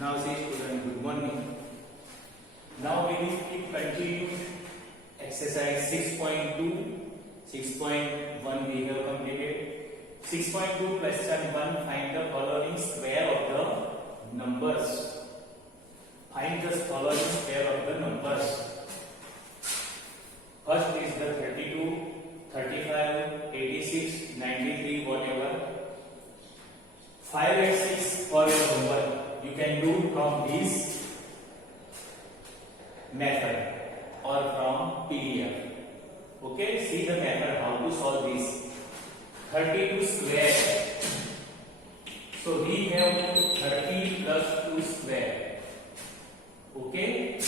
Now say student, good morning. Now we will keep continue exercise 6.2. 6.1 we have completed. 6.2 question 1. Find the following square of the numbers. Find the following square of the numbers. First is the 32, 35, 86, 93, whatever. 5 and 6 for your homework. You can do from this method or from PDF. Okay, see the method how to solve this. 32 square. So we have 30 plus 2 square. Okay,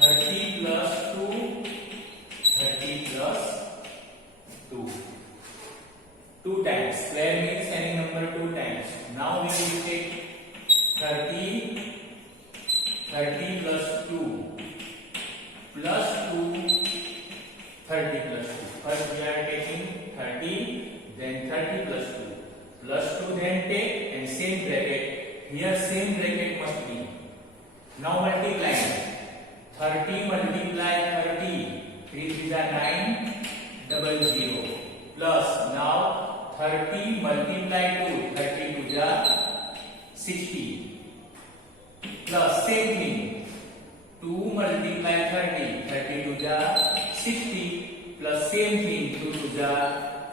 30 plus 2, 30 plus 2. 2 times. Square means any number 2 times. Now we will take 30 plus 2 plus 2, 30 plus 2. First we are taking 30, then 30 plus 2. Plus 2 then take and same bracket. Here same bracket must be. Now multiply. 30 multiply 30. 3 3 are 9, 00. Plus now 30 multiply 2. 30 2 are 60. Plus same thing. 2 multiply 30. 30 2 are 60. Plus same thing. 2 2 are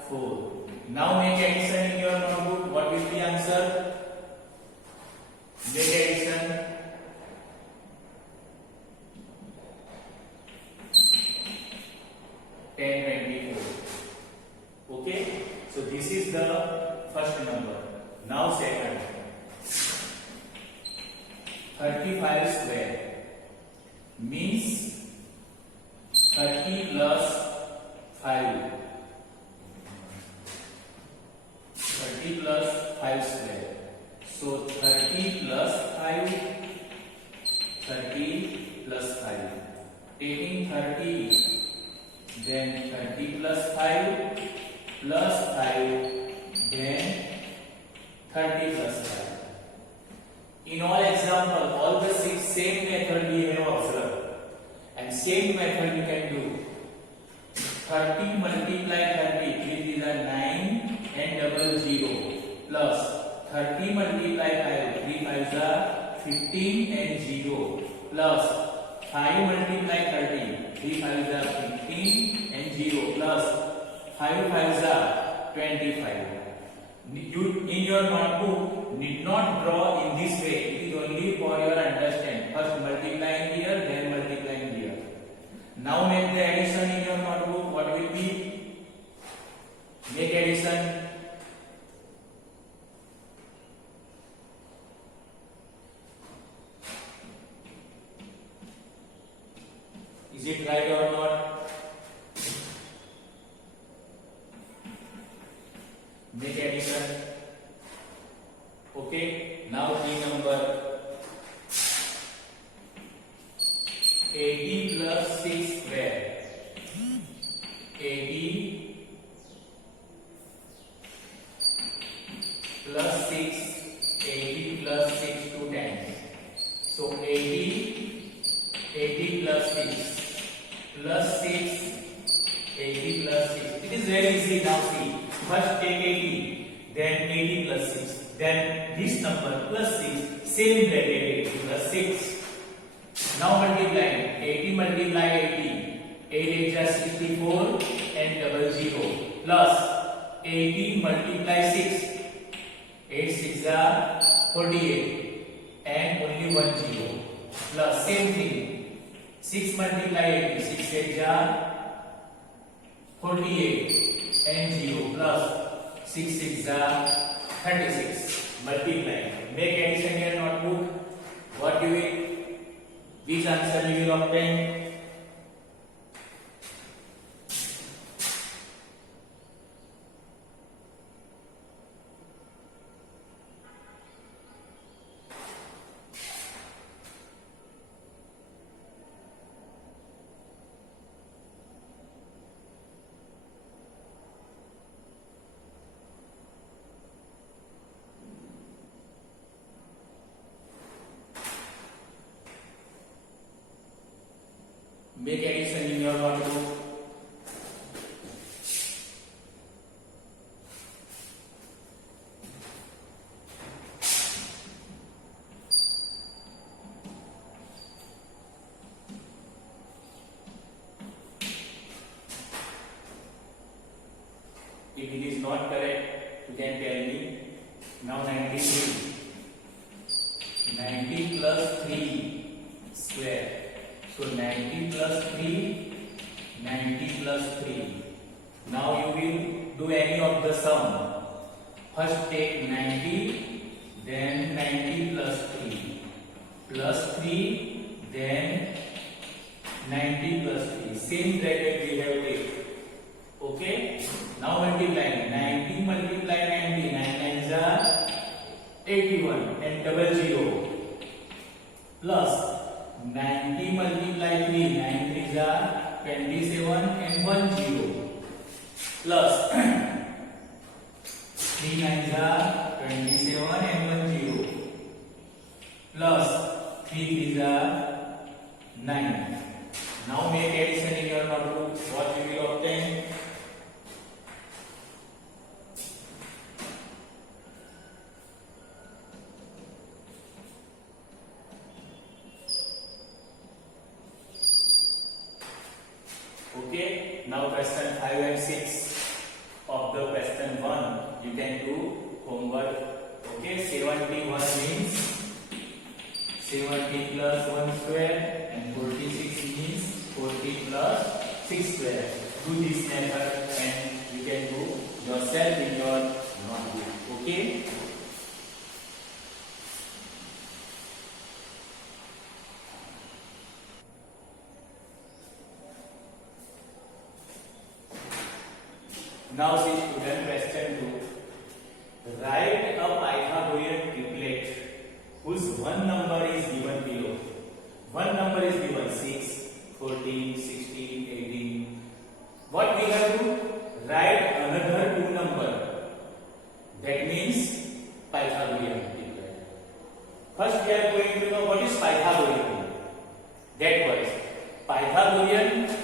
4. Now make addition in your notebook. What is the answer? Make addition. Okay, so this is the first number. Now second. 35 square means 30 plus 5. 30 plus 5 square. So 30 plus 5. 30 plus 5. Taking 30. Then 30 plus 5 plus 5, then 30 plus 5. In all example, all the 6 same method we have observed, and same method you can do. 30 multiply 30, 3 3 are 9 and 00, plus 30 multiply 5, 3 5 are 15 and 0, plus 5 multiply 30, 3 5 are 15 and 0, plus 5 5 are 25. You in your notebook need not draw in this way. It is only for your understand. First multiplying here, then multiplying here. Now make the addition in your notebook. What will be? Make addition. Is it right or not? Make addition. Okay, now key number 80 plus 6 square. 80 plus 6, 80 plus 6 2 times. So 80 plus 6 plus 6, 80 plus 6. It is very easy now. See, first take 80, then 80 plus 6, then this number plus 6, same bracket 80 plus 6. Now multiply 80 multiply 80, 8 8 is 64 and 00, plus 80 multiply 6, 8 6 are 48 and only 10, plus same thing, 6 multiply 80, 6 8 are 48 and 0, plus 6 6 are 36. Multiply. Make addition in your notebook. What you will? Which answer you will obtain? If it is not correct, you can tell me. Now 93. 90 plus 3 square. So 90 plus 3, 90 plus 3. Now you will do any of the sum. First take 90, then 90 plus 3, plus 3, then 90 plus 3. Same bracket we have taken. Okay? Now multiply 90 multiply 90. 9 nines are 81 and double 0. Plus 90 multiply 3. 9 threes are 27 and 1 0. Plus 3 nines are 27 and 1 0. Plus 3 threes are 9. Now make addition in your notebook. What we will obtain? Okay. Now question 5 and 6 of the question 1 you can do homework. Okay. 71 means 70 plus 1 square and 46 means 40 plus 6 square. Do this method and you can do yourself in your notebook. Okay. Now see student question 2. Write a Pythagorean triplet whose one number is given below. One number is given 6, 14, 16, 18. What we have to write another two number. That means Pythagorean triplet. First we are going to know what is Pythagorean. That was Pythagorean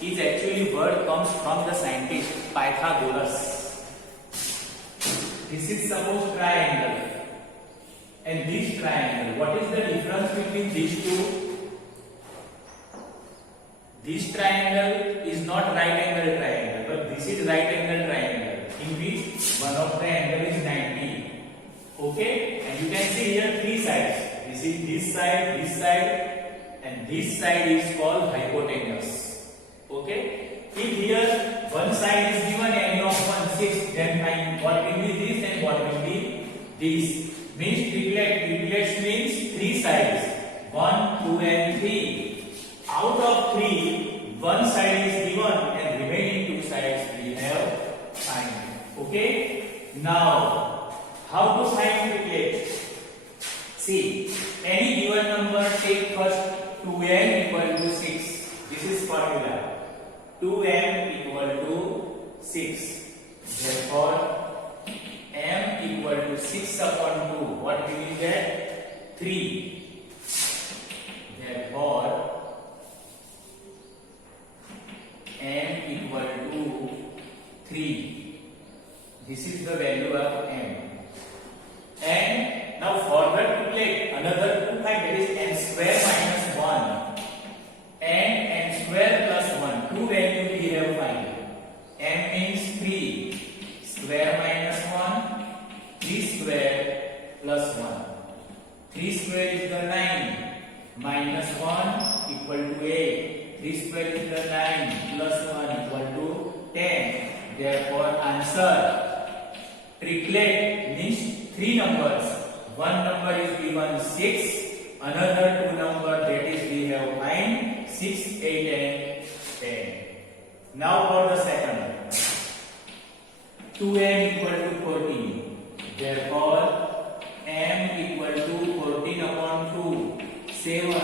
is actually word comes from the scientist Pythagoras. This is suppose triangle and this triangle. What is the difference between these two? This triangle is not right angle triangle, but this is right angle triangle in which one of the angle is 90. Okay, and you can see here three sides. This is this side, and this side is called hypotenuse. Okay, if here one side is given any of 1 6, then find what will be this and what will be this. Means triplet. Triplets means three sides, 1, 2 and 3. Out of 3, one side is given and remaining two sides we have signed. Okay. Now, how to sign triplet? See, any given number take first 2n equal to 6. This is formula. 2m equal to 6. Therefore, m equal to 6 upon 2. What will you get? 3. Therefore, m equal to 3. This is the value of m. And now for the triplet, another to find, that is n square minus 1 and n square plus 1. Two values we have find. M means 3 square minus 1, 3 square plus 1. 3 square is the 9 minus 1 equal to 8. 3 square is the 9 plus 1 equal to 10. Therefore, answer triplet means three numbers. One number is given 6, another two number that is we have find 6, 8 and 10. Now for the second. 2m equal to 14. Therefore, m equal to 14 upon 2. 7.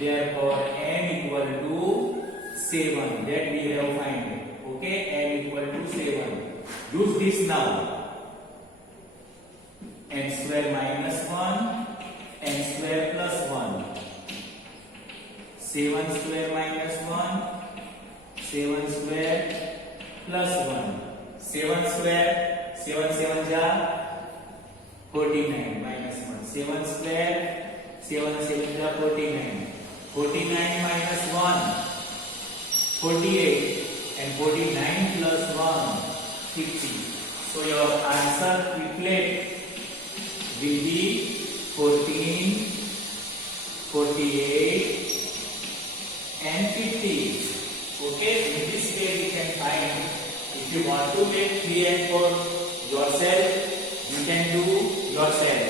Therefore, m equal to 7. That we have find. Okay, m equal to 7. Use this now. n square minus 1, n square plus 1. 7 square minus 1, 7 square plus 1. 7 square, 7 7 ja 49 minus 1. 7 square, 7 7 ja 49. 49 minus 1, 48. And 49 plus 1, 50. So your answer triplet will be 14, 48 and 50. Okay, in this way we can find. If you want to take 3 and 4 yourself, you can do yourself.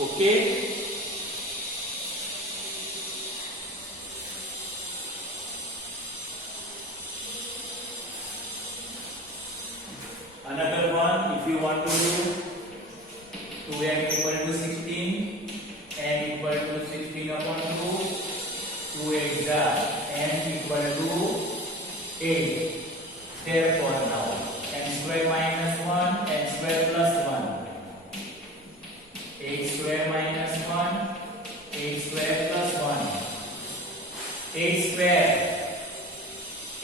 Okay. Another one, if you want to do 2n equal to 16, n equal to 16 upon 2, 2 extra, n equal to 8. Therefore now, n square minus 1, n square plus 1. 8 square minus 1, 8 square plus 1. 8 square,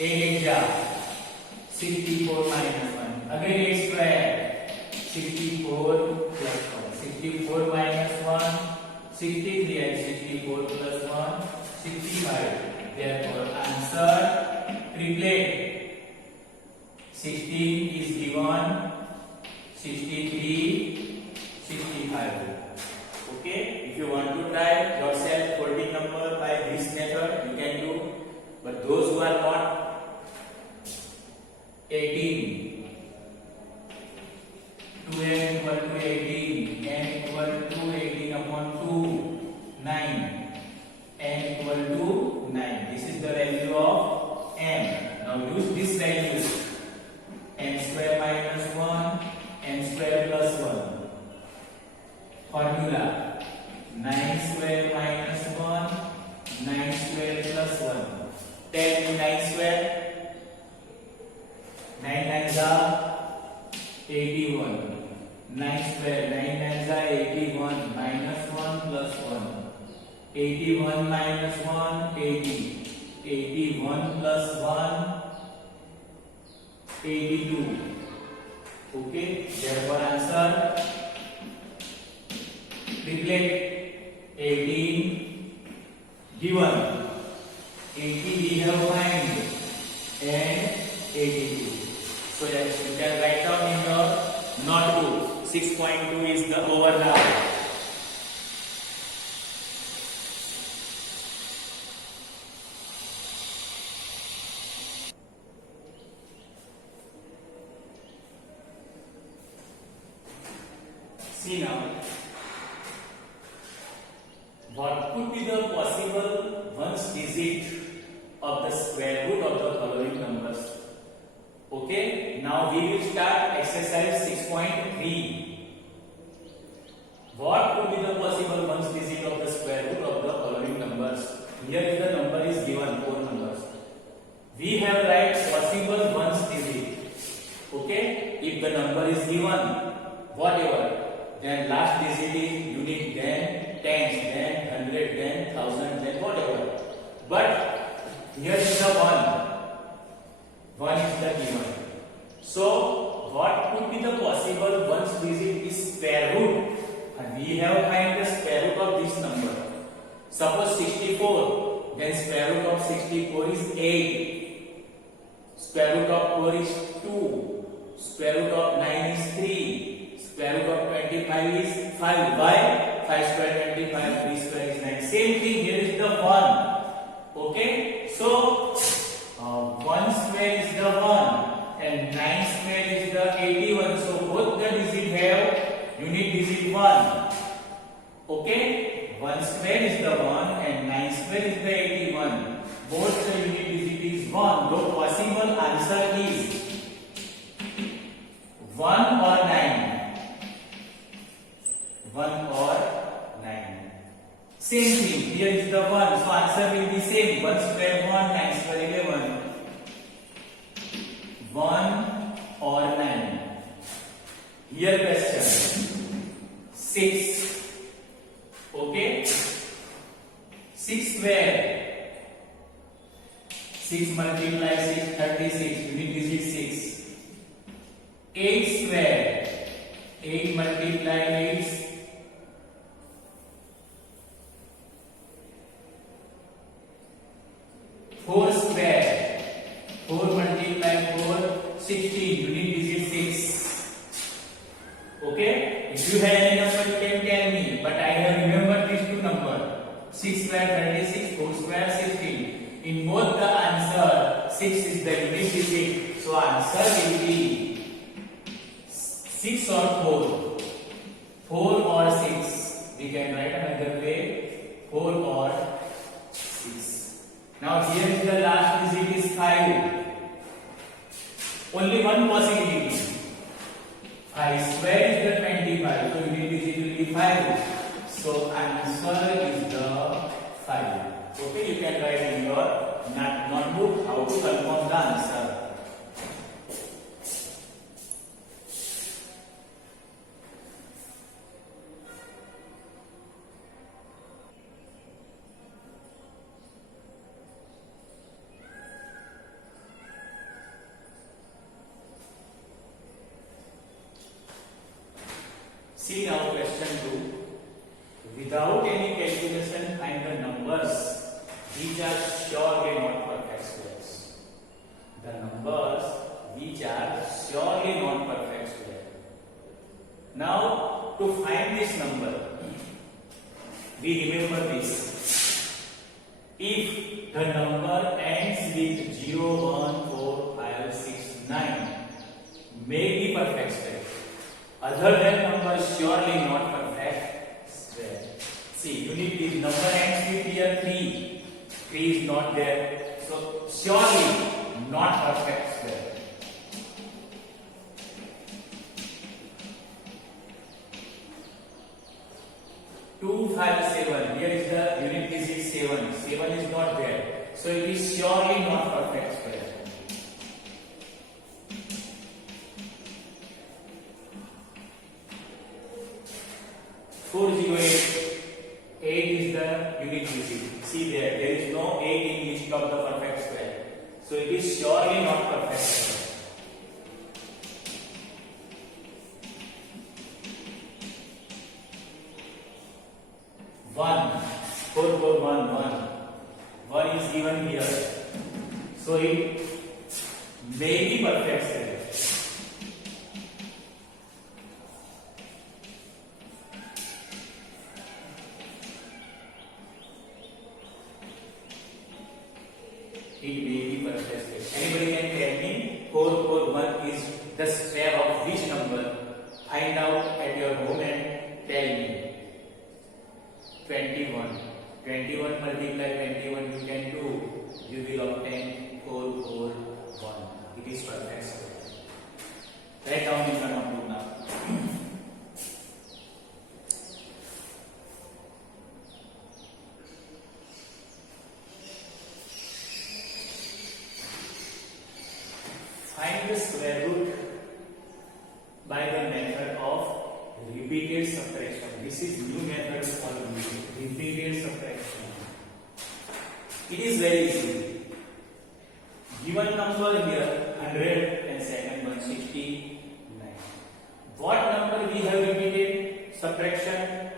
8 extra, 64 minus 1. Again 8 square, 64 plus 1. 64 minus 1, 63 and 64 plus 1, 65. Therefore answer triplet. 16 is given, 63, 65. Okay, if you want to try yourself folding number by this method, you can do. But those who are not 18, 2n equal to 18, n equal to 18 upon 2, 9, n equal to 9. This is the value of n. Now use this value. N square minus 1, n square plus 1. Formula 9 square minus 1, 9 square plus 1. Tell me 9 square. 9 nines are 81. 9 square, 9 nines are 81. Minus 1 plus 1. 81 minus 1, 80. 81 plus 1, 82. Okay, therefore answer triplet 18 given. 80 we have find and 82. So that you can write down in your notebook. 6.2 is the overlap. See now, what could be the possible ones digit of the square root of the following numbers? Okay, now we will start exercise 6.3. What could be the possible ones digit of the square root of the following numbers? Here is the number is given, 4 numbers. We have write possible ones digit. Okay, if the number is given, whatever, then last digit is unique, then tens, then hundred, then thousand, then whatever. But here is the 1. 1 is the given. So what could be the possible ones digit is square root, and we have find the square root of this number. Suppose 64, then square root of 64 is 8. Square root of 4 is 2. Square root of 9 is 3. Square root of 25 is 5. Why? 5 square 25, 3 square is 9. Same thing, here is the 1. Okay? So, 1 square is the 1 and 9 square is the 81. So, both the digit have unit digit 1. Okay? 1 square is the 1 and 9 square is the 81. Both the unit digit is 1. The possible answer is 1 or 9. 1 or 9. Same thing. Here is the 1. So answer will be same. 1 square 1, 9 square 11. 1 or 9. Here question. 6. Okay. 6 square. 6 multiply 6, 36. Unit digit 6. 8 square. 8 multiply 8. 4 square. 4 multiply 4, 16. You need digit 6. Okay? If you have any number, you can tell me. But I have remembered these two numbers. 6 square 36, 4 square 16. In both the answer, 6 is the unit digit. So answer will be 6 or 4. 4 or 6. We can write another way. 4 or 6. Now here is the last digit is 5. Only one possibility. 5 square is the 25. So unit digit will be 5. So answer is the 5. Okay, you can write in your notebook how to confirm the answer. See now question 2. Without any calculation, find the numbers which are surely not perfect squares. The numbers which are surely not perfect squares. Now, to find this number, we remember this. If the number ends with 0, 1, 4, 5, 6, 9, may be perfect square. Other than numbers surely not perfect square. See, unit number ends with here 3. 3 is not there. So surely not perfect square. 2, 5, 7. Here is the unit digit 7. 7 is not there. So it is surely not perfect square. 408. 8 is the unit digit. See there is no 8 in list of the perfect square. So it is surely not perfect square. 1. 4, 4, 1, 1. 1 is given here. So it may be perfect square. It may be perfect square. Anybody can tell me 4, 4, 1 is the square of which number? Find out at your home and tell me. 21. 21 multiply 21 you can do. You will obtain 4, 4, 1. It is perfect square. Write down in front of you now. Find the square root by the method of repeated subtraction. This is new method for repeated subtraction. It is very easy. Given number here 100 and second 169. What number we have repeated subtraction?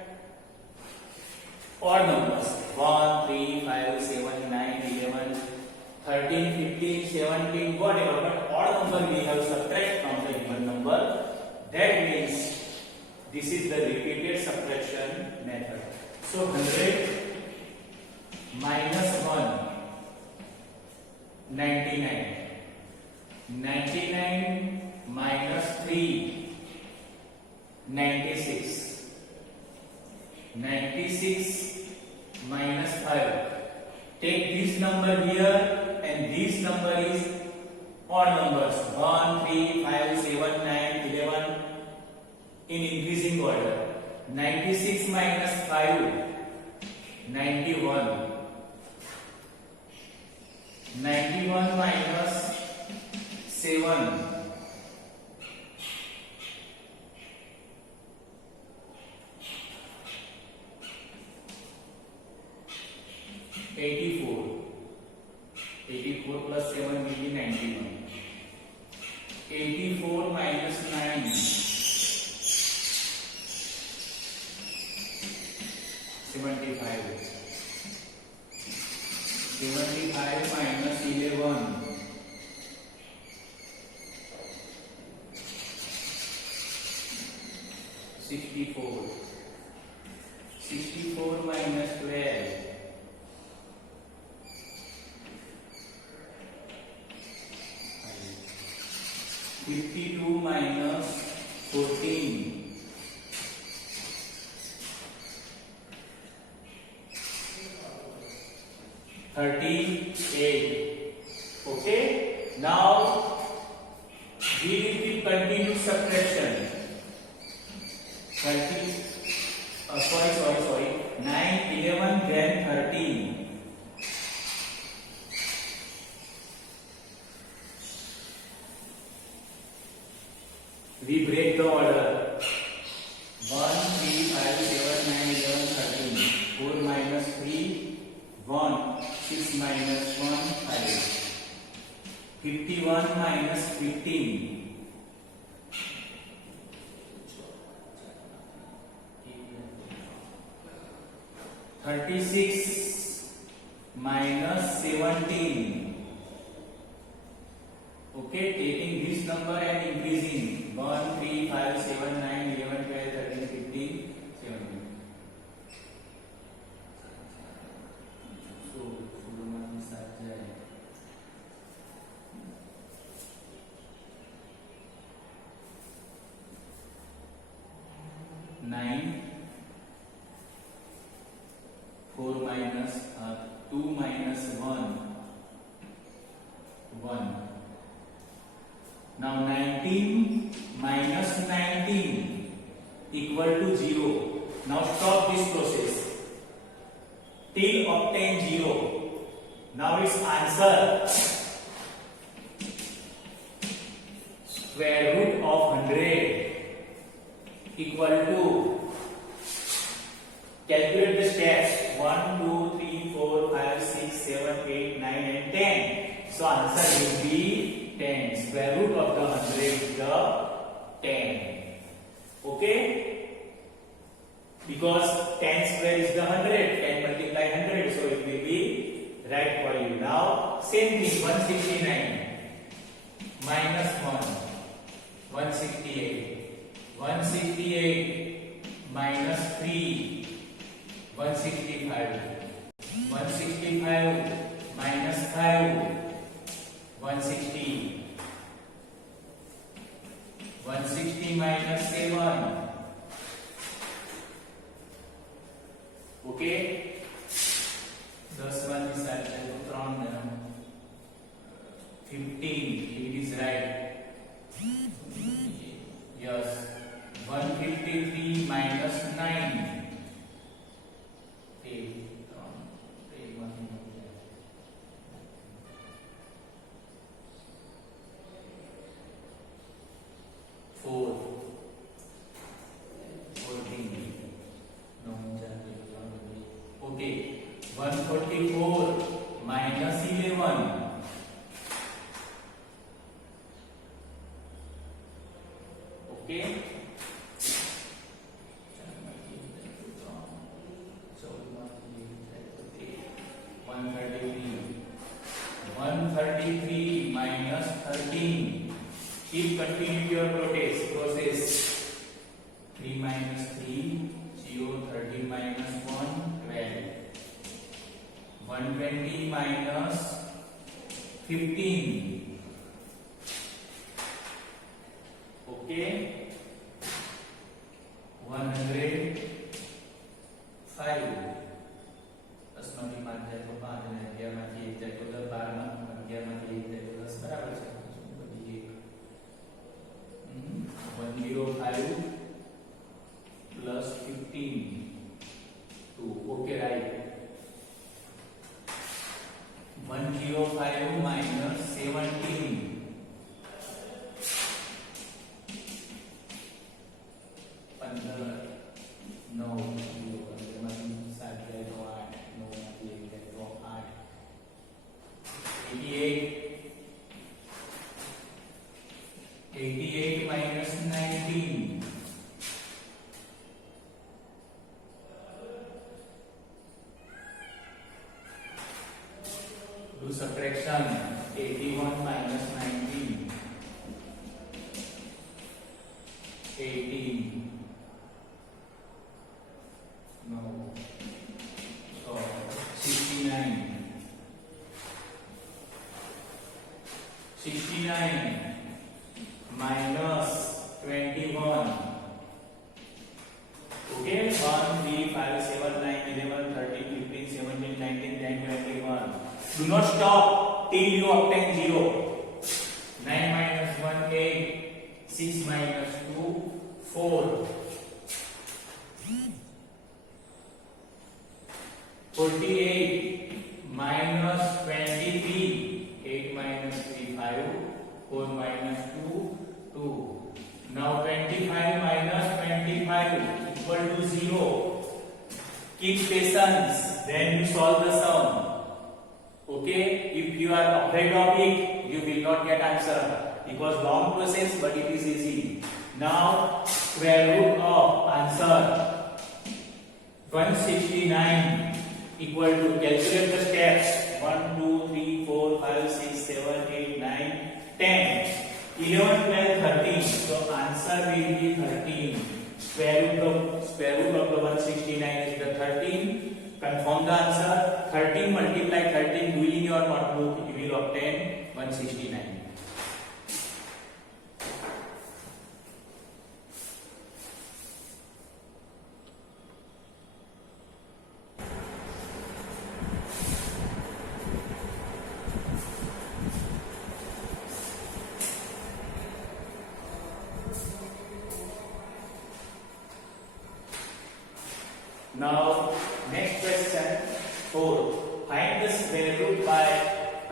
Odd numbers 1, 3, 5, 7, 9, 11, 13, 15, 17, whatever. But odd number we have subtract from the given number. That means this is the repeated subtraction method. So 100 minus 1, 99. 99 minus 3, 96. 96 minus 5. Take this number here and this number is odd numbers 1, 3, 5, 7, 9, 11 in increasing order. 96 minus 5, 91. 91 minus 7, 84. 84 plus 7 will be 91. 84 minus 9, 75. 75 minus 11, 64. 64 minus 12. 52 minus 14. 38. Okay. Now we will be continued subtraction. 30. Sorry. 9, 11, then 13. We break the order. 1, 3, 5, 7, 9, 11, 13. 4 minus 3, 1. 6 minus 1, 5. 51 minus 15. 36 minus 17. Okay, taking this number and increasing 1, 3, 5, 7, 9, 11, 12, 13, 15, 17. So, 9. 4 minus 2 minus 1, 1. Now 19 minus 19 equal to 0. Now stop this process till obtain 0. Now its answer square root of 100 equal to, calculate the steps 1, 2, 3, 4, 5, 6, 7, 8, 9 and 10. So answer will be 10. Square root of the 100 is the 10. Okay? Because 10 square is the 100. 10 multiply 100. So it will be right for you. Now same thing, 169 minus 1, 168. 168 minus 3, 165. 165 minus 5, 160. 160 minus 7. Okay? 10 માંથી 7 જાય તો 3 15. It is right. Yes. 153 minus 9. 4, 14. No, okay. 144 minus 11. Okay. 133 minus 13. Keep continuing your process. 3 minus 3, 0, 13 minus 1, 12. 120 minus 15. Okay. 105. 10 માંથી 5 જાય તો 5 અને 11 માંથી 1 જાય તો 10, 12 માંથી 1 જાય તો 10 બરાબર છે. 105 plus 15, 2. Okay, right. 105 minus 17. 15, 9, 7 જાય તો 8, 9 માંથી 1 જાય તો 8. 88 minus 19. Do subtraction. 81 minus 19. 18. minus 21. Okay, 1, 3, 5, 7, 9, 11, 13, 15, 17, 19, 20, 21. Do not stop till you obtain 0. 9 minus 1, 8. 6 minus 2, 4. 48 minus 23. 8 minus 3, 5. 4 minus 2, 2. Now 25 minus 25 equal to 0. Keep patience, then you solve the sum. Okay, if you are afraid of it, you will not get answer. It was long process, but it is easy. Now square root of answer 169 equal to, calculate the steps, 1, 2, 3, 4, 5, 6, 7, 8, 9, 10, 11, 12, 13. So answer will be 13. Square root of the 169 is the 13. Confirm the answer. 13 multiply 13, do in your notebook, you will obtain 169. Now, next question 4. Find the square root by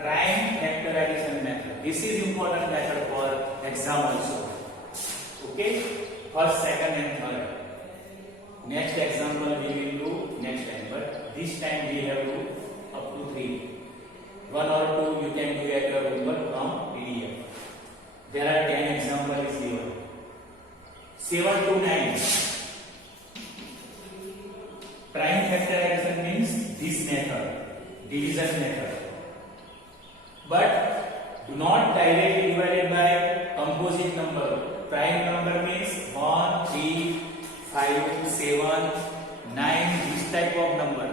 prime factorization method. This is important method for exam also. Okay, first, second, and third. Next example we will do next time, but this time we have to up to 3. 1 or 2 you can do at your homework from PDF. There are 10 examples given. 7 to 9. Prime factorization means this method, division method. But do not directly divide it by composite number. Prime number means 1, 3, 5, 7, 9, this type of number.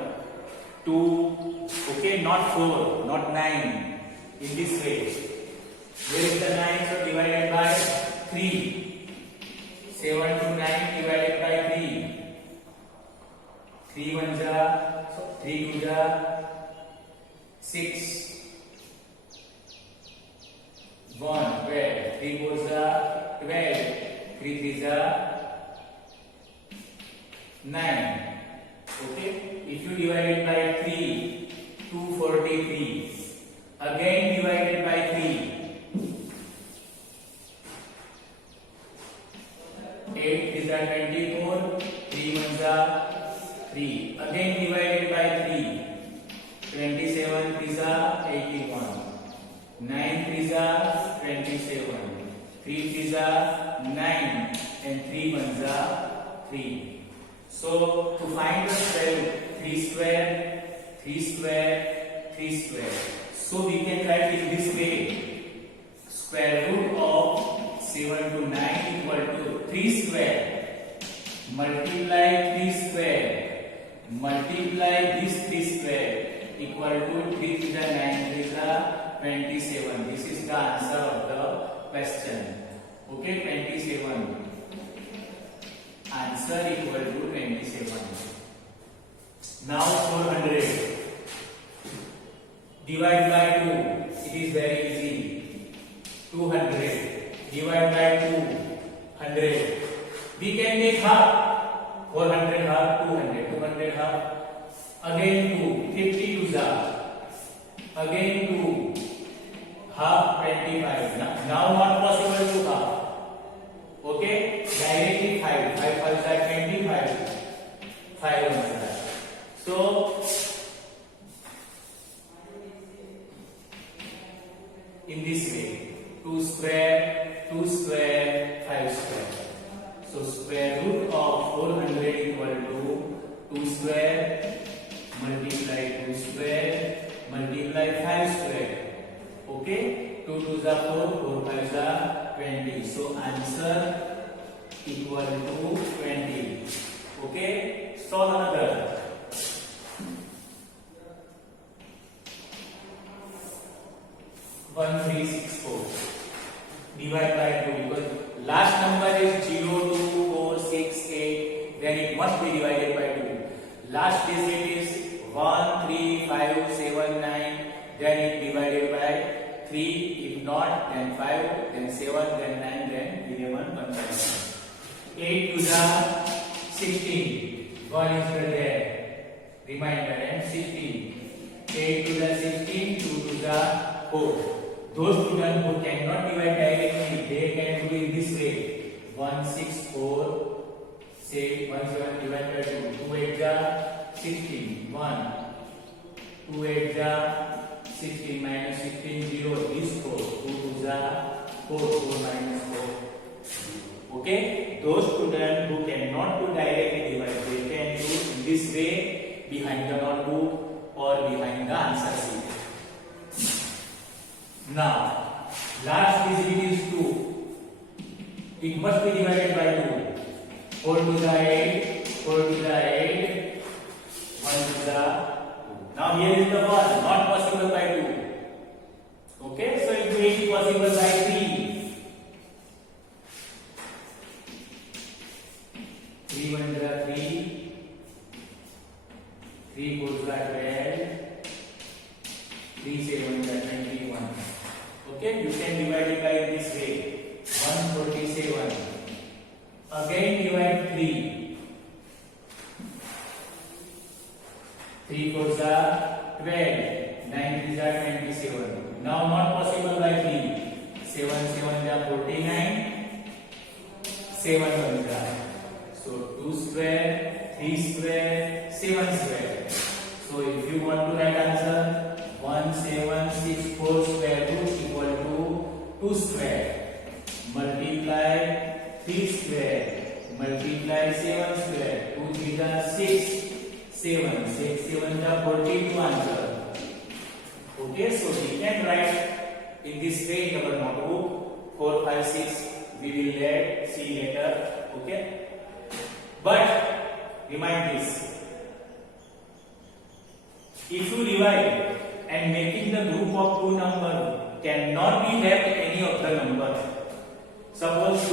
2, okay, not 4, not 9. In this way. Where is the 9? So divided by 3. 7 to 9 divided by 3. 3 1 ja, 3 2 ja, 6. 1, 12. 3 4 ja, 12. 3 3 ja, 9. Okay. If you divide it by 3, 243. Again divided by 3. 8 3 ja 24. 3 1 ja 3. Again divided by 3. 27 3 are 81. 9 3 are 27. 3 3 are 9 and 3 1 are 3. So to find the square root, 3 square, 3 square, 3 square. So we can write in this way. Square root of 7 to 9 equal to 3 square multiply 3 square multiply this 3 square equal to 3 to the 9 to the 27. This is the answer of the question. Okay, 27. Answer equal to 27. Now 400. Divide by 2. It is very easy. 200. Divide by 2. 100. We can take half. 400 half, 200, 200 half, again 2, 50 to again 2, half 25. Now not possible to half. Okay, directly 5, 5 5 are 25, 5 1 are. So in this way, 2 square, 2 square, 5 square. So square root of 400 equal to 2 square multiply 2 square multiply 5 square. Okay, 2 2 is 4, 4 5 is 20. So answer equal to 20. Okay, solve another. One 3 6 4. Divide by 2 because last number is 0, 2, 4, 6, 8, then it must be divided by 2. Last digit is 1, 3, 5, 7, 9, then it divided by 3. If not, then 5, then 7, then 9, then 11, 1 by 1. 8 to the 16, 1 is there, remainder, and 16. 8 to the 16, 2 to the 4. Those students who cannot divide directly, they can do in this way. 1, 6, 4, say 1, 7 divided by 2. 2 8 is 16, 1. 2 8 is 16 minus 16, 0 is 4. 2 2 is 4, 4 minus 4. Okay? Those students who cannot do directly divide, they can do in this way behind the notebook or behind the answer sheet. Now, last digit is 2. It must be divided by 2. 4 to the 8, 4 to the 8, 1 to the 2. Now here is the 1, not possible by 2. Okay, so it may be possible by 3. 3 1 to the 3, 3 4 to the 12, 3 7 to the 21. Okay, you can divide it by this way. 147. Again divide 3. 3 4s are 12. 9 3s are 27. Now not possible by 3. 7 7s are 49. 7 1s are. So 2 square, 3 square, 7 square. So if you want to write answer, 1 7 6 4 square root equal to 2 square. Multiply 3 square. Multiply 7 square. 2 3 is 6. 7. 6 7 is 42 answer. Okay, so we can write in this way in our notebook. 4 5 6 we will see later. Okay. But remind this. If you divide and making the group of two numbers cannot be left any of the number. Suppose